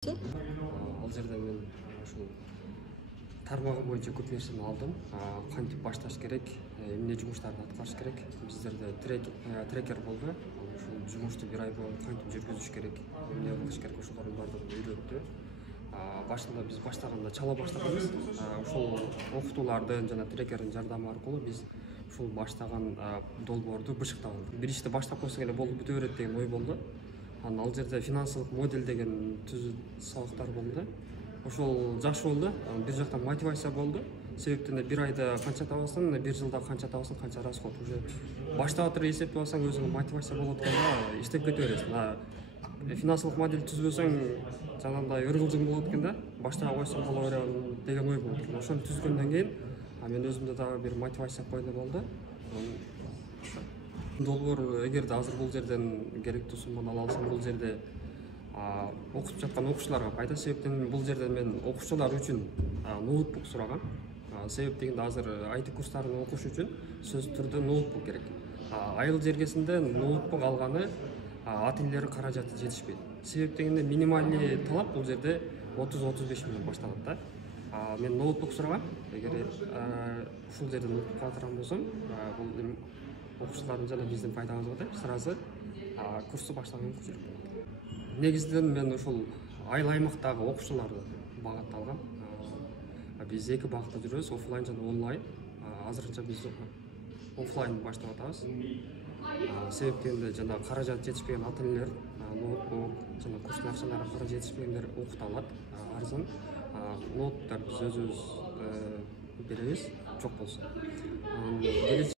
Ал жерде мен ушул тармагы боюнча көп нерсени алдым. Кантип башташ керек, эмне жумуштарды аткарыш керек. Биздерде трекер болду. Ушул жумушту бир ай бою кантип жүргүзүш керек, эмне кылыш керек, ошолордун баардыгын үйрөттү. Башында биз баштаганда чала баштаганбыз. Ушул окутуулардын жана трекердин жардамы аркылуу биз ушул баштаган долбоорду бышыктап алдык. Бир ишти баштап койсок эле болуп бүтө берет деген ой болду. Ал жерде финансылык модель деген түзүү сабактар болду. Ошол жакшы болду. Бир жактан мотивация болду. Себептен бир айда канча табасың, бир жылда канча табасың, канча расход. Уже баштап атыр эсептеп алсаң, өзүңө мотивация болуп атканда иштеп кете бересиң. Финансылык модель түзбөсөң, жанагындай ыргылжың болот экен да. Баштап койсоң боло берем деген ой болот экен. Ошону түзгөндөн кийин мен өзүмдө дагы бир мотивация пайда болду. Долбоор эгерде азыр бул жерден керектүү сумманы ала алсам, бул жерде окутуп жаткан окуучуларга пайда. Себептен бул жерде мен окуучулар үчүн ноутбук сурагам. Себеп дегенде азыр IT курстарын окуш үчүн сөзсүз түрдө ноутбук керек. Айыл жергесинде ноутбук алганы ата-энелер каражаты жетишпейт. Себеп дегенде минимальный талап бул жерде 30-35 миңден башталат да. Мен ноутбук сурагам. Эгер ушул жерде ноутбук калтырган болсом, бул окуучулардын жана биздин пайдабызга деп сразу курсту баштаган мүмкүнчүлүк болот. Негизинен мен ушул айыл аймактагы окуучуларды багытталгам. Биз эки багытта жүрөбүз, офлайн жана онлайн. Азырынча биз офлайн баштап атабыз. Себеп дегенде жана каражат жетишпеген ата-энелер ноутбук жана курстун акчалары каражат жетишпегендер окута алат. Арзан ноутбуктарды биз өзүбүз беребиз, жок болсо.